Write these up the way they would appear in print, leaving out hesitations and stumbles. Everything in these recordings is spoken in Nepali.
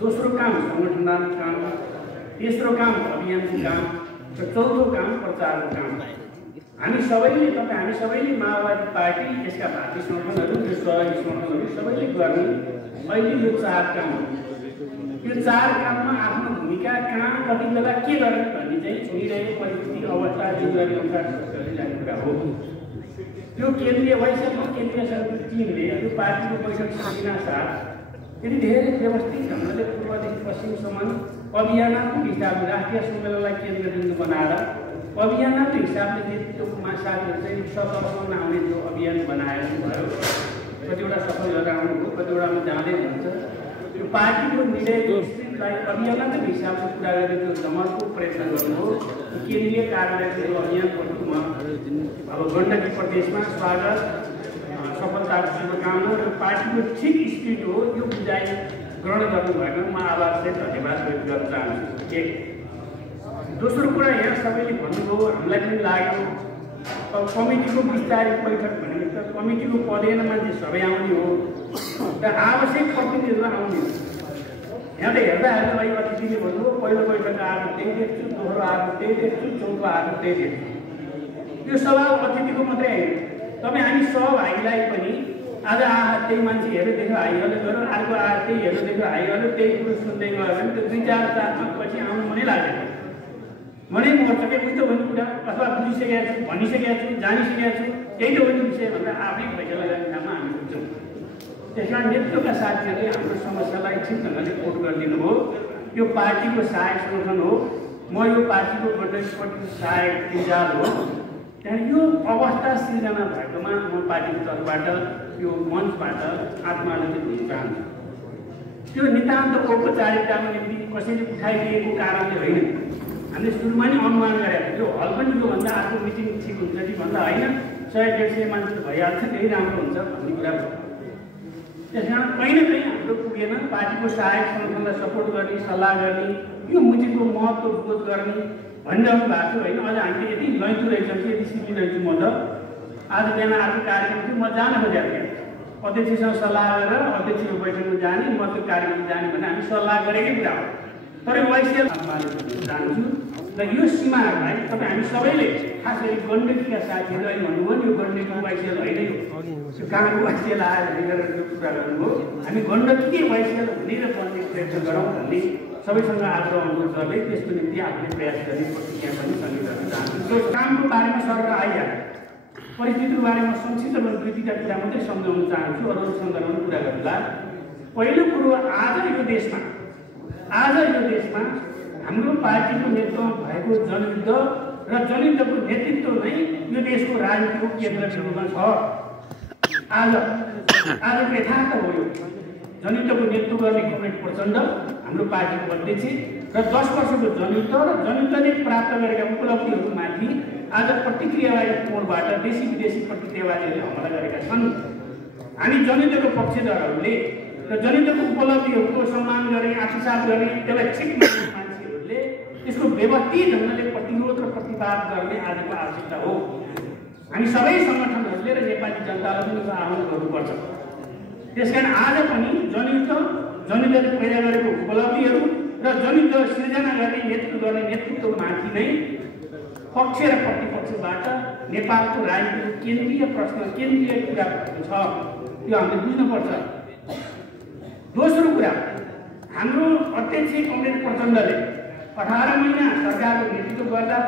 दोस्रो काम संगठनात्मक काम, तेस्रो काम अभियानको काम र चौथो काम प्रचारको काम। हामी सबैले माओवादी पार्टी, यसका भातृ सङ्गठनहरू, यो सहयोगी सङ्गठनहरू सबैले गर्ने अहिले यो 4 काम हो। यो 4 काममा आफ्नो भूमिका कहाँ कति बेला के गर्ने भन्ने चाहिँ छुइरहेको परिस्थिति अवस्था जिम्मेवारी अनुसार जाने कुरा हो। त्यो केन्द्रीय वैश्विक केन्द्रीय समिति टिमले यो पार्टीको बैठक सकिना साथ यदि धेरै व्यवस्थित ढङ्गले पूर्वदेखि पश्चिमसम्म अभियानात्मक हिसाबले राष्ट्रिय सम्मेलनलाई केन्द्रबिन्दु बनाएर अभियानात्मक हिसाबले नेतृत्वमा साथीहरू चाहिँ सफलतामा आउने जो अभियान बनाएर भयो, कतिवटा सफल गरेर आउनुभयो, कतिवटामा जाँदै हुन्छ। यो पार्टीको निर्णयलाई अभियानात्मक हिसाबले पुरा गर्ने जो जमर्को प्रयत्न गर्नुभयो, केन्द्रीय कार्यालयको यो अभियान प्रमुखमा अब गण्डकी प्रदेशमा स्वागत, सफलताको शुभकामना र पार्टीको ठिक स्पिड हो यो बुझाइ ग्रहण गर्नुभएको म आभारसहित धन्यवाद व्यक्त गर्न चाहन्छु। एक दोस्रो कुरा, यहाँ सबैले भन्नुभयो, हामीलाई पनि लाग्यो कमिटीको विस्तारित बैठक भनेको त कमिटीको पदेन मान्छे सबै आउने हो र आवश्यक प्रतिनिधिहरू आउने हो। यहाँ त हेर्दा अहिले अतिथिले भन्नुभयो पहिलो बैठक आएको त्यही देख्छु, दोस्रो आएको त्यही देख्छु, चौथो आएको त्यही देख्छु। यो सभा अतिथिको मात्रै होइन, तपाईँ हामी सहभागीलाई पनि आज त्यही मान्छे हेरेर देख्यो हाइहलो गऱ्यो, अर्को त्यही हेरेर देख्यो हाइहलो, त्यही कुरो सुन्दै गयो भने त्यो 2-4 पछि आउनु मनै लाग्दैन। मनै मर्छ क्या, उही त भन्ने कुरा, अथवा बुझिसकेका छु, भनिसकेका छु, जानिसकेका छु, त्यही त भन्ने विषय भन्दा आफै फैसला गर्ने काममा हामी बुझ्छौँ। त्यस कारण नेतृत्वका साथीहरूले हाम्रो समस्यालाई ठिक ढङ्गले कोट गरिदिनु हो। यो पार्टीको सहायक सङ्गठन हो, म यो पार्टीको गण्डकीपट्टिको सहायक इन्जाल हो। त्यहाँदेखि यो अवस्था सिर्जना भएकोमा म पार्टीको तर्फबाट यो मञ्चबाट आत्मालोचित हुन चाहन्छु। त्यो नितान्त औपचारिकताको निम्ति कसैले उठाइदिएको कारणले होइन। हामीले सुरुमा नै अनुमान गरेका थियौँ, यो हल पनि योभन्दा अर्को मिटिङ ठिक हुन्छ कि भन्दा होइन, 100-150 मान्छे त भइहाल्छ, त्यही राम्रो हुन्छ भन्ने कुरा भयो। त्यस कारण कहीँ न कहीँ हाम्रो पुगेन। पार्टीको सहायक सङ्गठनलाई सपोर्ट गर्ने, सल्लाह गर्ने, यो मिटिङको महत्त्व बोध गर्ने भनिरहनु भएको थियो होइन। अझ हामीले यदि लैँचु रहेछौँ कि यदि सिमी रहेछु म त आज बिहान अर्को कार्यक्रम थियो, म जान खोजेको थिएँ। अध्यक्षसँग सल्लाह गरेर अध्यक्षको बैठकमा जाने, म त्यो कार्यक्रम जाने भने हामी सल्लाह गरेकै कुरा हो। तर वाइसिएल जान्छु र यो सीमाहरूलाई तपाईँ हामी सबैले, खास गरी गण्डकीका साथीहरू अहिले भन्नुभयो नि यो गण्डकी वाइसिएल होइन, यो कहाँको वाइसिएल आएर गरेर यो कुरा गर्नुभयो। हामी गण्डकीकै वाइसिएल हुने र बन्ने प्रयत्न गरौँ भन्ने सबैसँग आग्रह अनुरोध गर्दै त्यसको निम्ति आफूले प्रयास गर्ने प्रतिज्ञा पनि सङ्केत गर्न चाहन्छु। त्यो कामको बारेमा सर आइहाल्यो, परिस्थितिको बारेमा संक्षिप्त र दुईटा कुरा मात्रै सम्झाउन चाहन्छु, अरू सन्दर्भमा कुरा गर्दा। पहिलो कुरो, आज यो देशमा हाम्रो पार्टीको नेतृत्वमा भएको जनयुद्ध र जनयुद्धको नेतृत्व नै यो देशको राजनीतिको केन्द्रबिन्दुमा छ। आजको यथार्थ हो यो। जनयुद्धको नेतृत्व गर्ने कमरेड प्रचण्ड हाम्रो पार्टीको अध्यक्ष र 10 वर्षको जनयुद्ध र जनयुद्धले प्राप्त गरेका उपलब्धिहरूमाथि आज प्रतिक्रियावादी कोणबाट देशी विदेशी प्रतिक्रियावादीहरूले हमला गरेका छन्। हामी जनयुद्धको पक्षधरहरूले र जनयुद्धको उपलब्धिहरूको सम्मान गर्ने, आत्मसात गर्ने, त्यसलाई ठिक मान्ने मान्छेहरूले यसको व्यवस्थित ढङ्गले प्रतिरोध र प्रतिवाद गर्ने आजको आवश्यकता हो। हामी सबै सङ्गठनहरूले र नेपाली जनताले पनि आह्वान गर्नुपर्छ। त्यसकारण आज पनि जनयुद्धले पैदा गरेको उपलब्धिहरू र जनयुद्ध सिर्जना गर्ने नेतृत्वमाथि नै पक्ष र प्रतिपक्षबाट नेपालको राजनीतिको केन्द्रीय प्रश्न, केन्द्रीय कुरा भएको छ। यो हामीले बुझ्नुपर्छ। दोस्रो कुरा, हाम्रो अध्यक्ष कमरेड प्रचण्डले 18 महिना सरकारको नेतृत्व गर्दा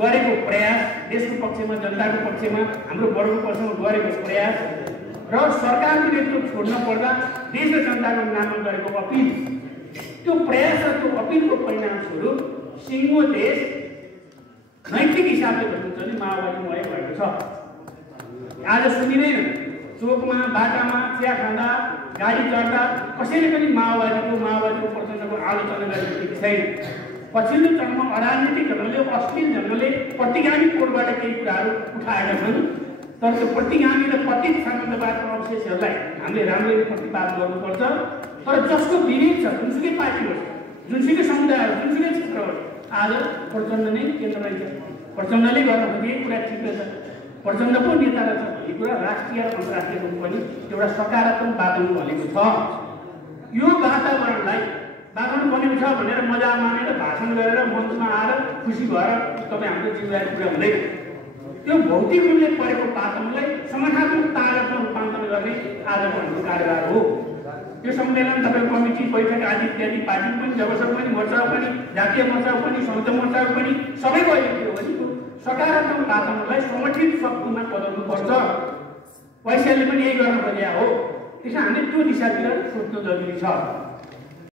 गरेको प्रयास, देशको पक्षमा, जनताको पक्षमा, हाम्रो वर्गको पक्षमा गरेको प्रयास र सरकारको नेतृत्व छोड्न पर्दा देश र जनताको नाममा गरेको अपिल, त्यो प्रयास र त्यो अपिलको परिणामस्वरूप सिङ्गो देश नैतिक हिसाबले भन्नुहुन्छ भने माओवादीमय भएको छ। आज सुनिँदैन, चोकमा, बाटामा, चिया खाँदा, गाडी चढ्दा कसैले पनि माओवादीको प्रचण्डको आलोचना गरेको छैन। पछिल्लो चरणमा अराजनीतिक ढङ्गले, अश्लील ढङ्गले प्रतिगामी कोणबाट केही कुराहरू उठाएका छन्। तर त्यो प्रतिगामी र पतित सामन्तवादका अवशेषहरूलाई हामीले राम्ररी प्रतिवाद गर्नुपर्छ। तर जसको विवेक छ, जुनसुकै पार्टी होस्, जुनसुकै समुदाय होस्, जुनसुकै क्षेत्र होस्, आज प्रचण्ड नै केन्द्रमा छ। प्रचण्डले गर्न खोजेको कुरा ठिक छ, प्रचण्डको नेता रहेछ भन्ने कुरा राष्ट्रिय र अन्तर्राष्ट्रिय रूपमा पनि एउटा सकारात्मक वातावरण बनेको छ। यो वातावरणलाई वातावरण बनेको छ भनेर मजा मानेर भाषण गरेर मञ्चमा आएर खुसी भएर तपाईँ हाम्रो जिम्मेवारी पुरा हुँदैन। त्यो भौतिक रूपले परेको पातनलाई संगठनात्मक ताकतमा रूपान्तरण गर्ने आजको हाम्रो कार्यभार हो। यो सम्मेलन तपाईँको कमिटी बैठक आदि इत्यादि पार्टी पनि जबसम्म पनि मोर्चा पनि जातीय मोर्चा पनि संयुक्त मोर्चा पनि सबैको अहिले के हो भने सकारात्मक वातावरणलाई सङ्गठित शक्तिमा बदल्नु पर्छ। पैसाले पनि यही गर्न खोजेको हो। त्यसैले हामीले त्यो दिशातिर सोच्नु जरुरी छ।